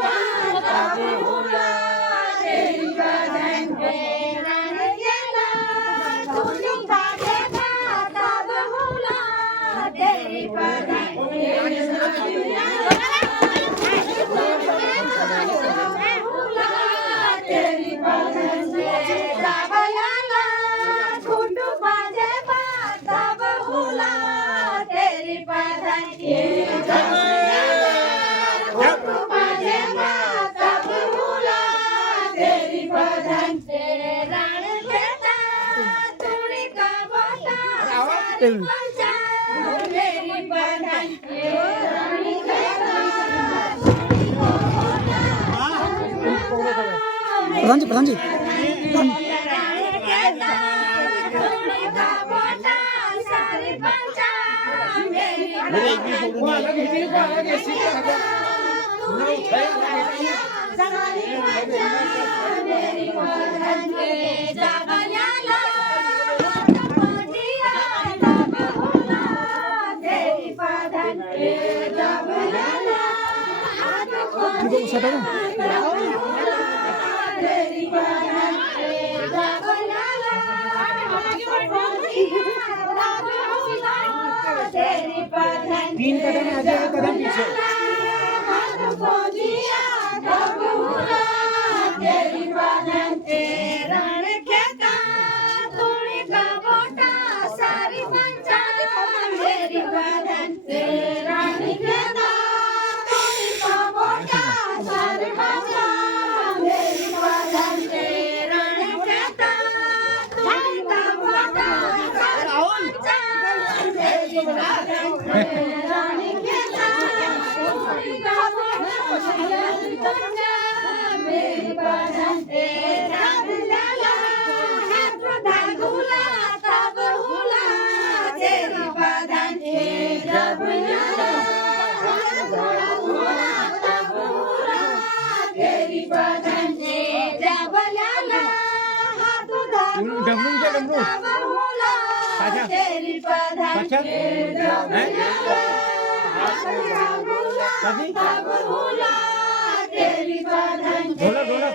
तब हुला तेरी बदन पे रण गेला तूने बाजे तब हुला तेरी बदन पे तेरी बदन पे तब याला कुंडू बाजे तब हुला तेरी बदन पे प्रधान जी तीन कदम आगे एक कदम पीछे तेरी बदन पे रण खेता तूने का बोटा सारी पंचा मेरी बदन पे रण खेता तूने का बोटा सारी पंचा मेरी बदन पे रण खेता तूने का बोटा सारी पंचा मेरी बदन पे रण खेता तूने का बोटा सारी पंचा मेरी बदन पे तब लाला हाथ धागुला तब हुला तेरी बदन पे तब लाला हाथ धागुला तब हुला तेरी बदन पे तब लाला हाथ धागुला तब हुला तेरी बदन पे तब लाला हाथ धागुला तब हुला तेरी बदन ढोलक ढोलक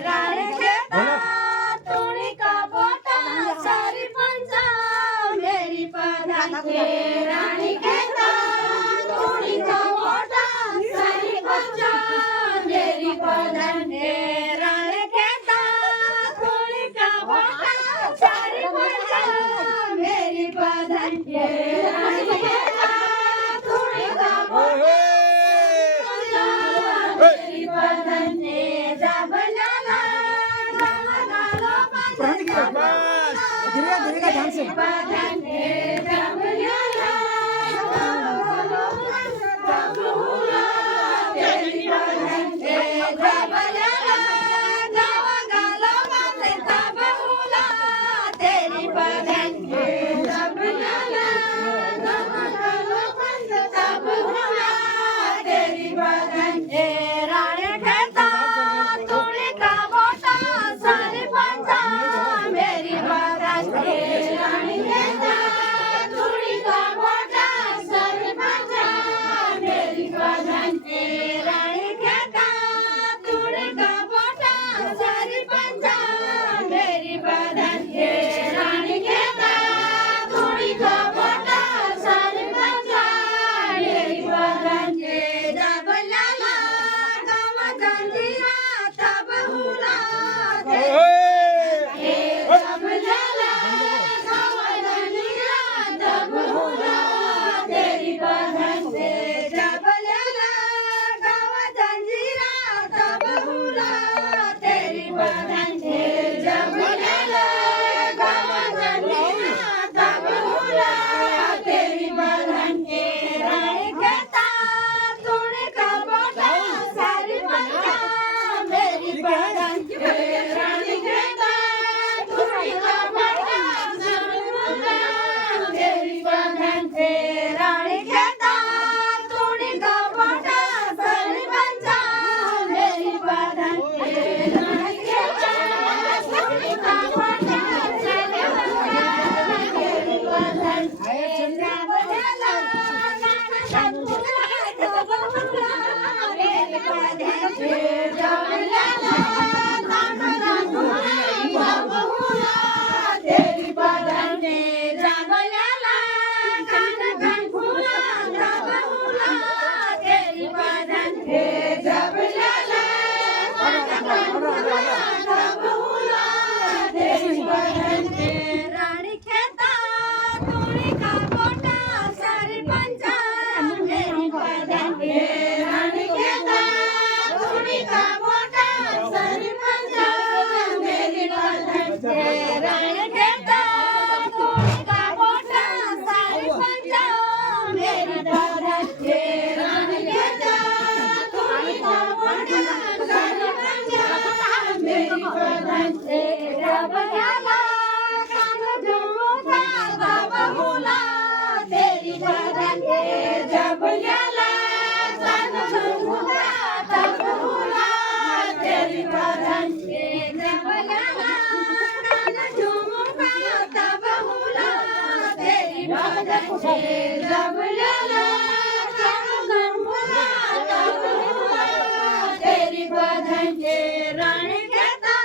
तूने का बोटा सारी पंचा मेरी बदन पे रानी कहता तूने का बोटा सारी पंचा मेरी बदन पे रानी कहता तूने का बोटा सारी पंचा मेरी बदन पे रानी कहता तूने का बोटा मेरी बदन पे जब लाला गिरेगा ध्यान से बदन पे जब लाला तब हुला तेरी बदन पे जब लाला गावा गालो बाते तब हुला तेरी बदन पे जब लाला गावा गालो बाते तब हुला तेरी बदन पे राणे कहता तूने का बोटा सारी पंचा मेरी बदन पे रानी कहता तूने का बोटा सारी पंचा मेरी बदन पे रानी कहता तूने का बोटा सारी पंचा मेरी बदन पे रानी कहता तूने का बोटा सारी पंचा मेरी बदन पे जब लाला गाव जंजीरा तब हुला जब लाला गाव जंजीरा तब हुला तेरी बदन पे जब लाला गाव जंजीरा तब हुला तेरी बदन पे जब लाला गाव जंजीरा तब हुला तेरी बदन पे रानी कहता तूने का बोटा सारी पंचा मेरी बदन पे रानी कहता तूने का बोटा सारी पंचा मेरी बदन पे रानी कहता तूने का बोटा सारी पंचा मेरी बदन पे रानी कहता तूने का बोटा सारी पंचा मेरी बदन पे जब लाला तब हुला तेरी बदन पे तेरी बदने जागल्याला कान कान फुलाचा बहुला तेरी बदने जागल्याला कान कान फुलाचा बहुला तेरी बदने राणी खेता तुळी का मोठा सारी पंचा तेरी बदने राणी खेता तुळी का मोठा सारी पंचा मेरी बदने राणी खेता तुळी का मोठा सारी पंचा मेरी बदने राणी खेता तुळी का मोठा सारी पंचा मेरी बदने रबयाला कान झुमका बहुला तेरी बदने जबयाला कान झुमका बहुला तेरी बदने जबयाला कान झुमका बहुला तेरी बदने जबयाला कान झुमका बहुला तेरी बदने राणी घेता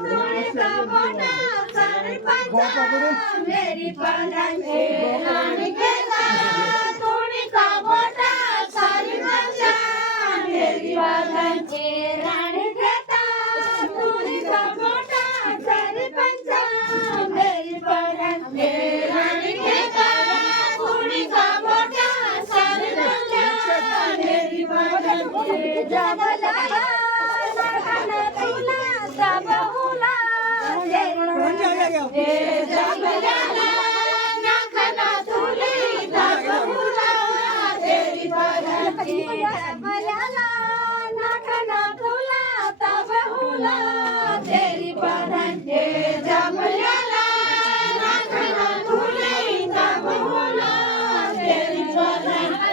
तुळी का मोठा सारी पंचा मेरी बदने राणी घेता तुळी का मोठा सारी पंचा मेरी बदने राणी घेता तुळी का मोठा सारी पंचा मेरी बदने राणी घेता तुळी का मोठा सारी पंचा मेरी बदने जबला कान तुला बहुला जबल्याला नाकना तुली बहुला तेरी बदने जबल्याला नाकना तुला बहुला तेरी बदने जबल्याला नाकना तुली बहुला तेरी बदने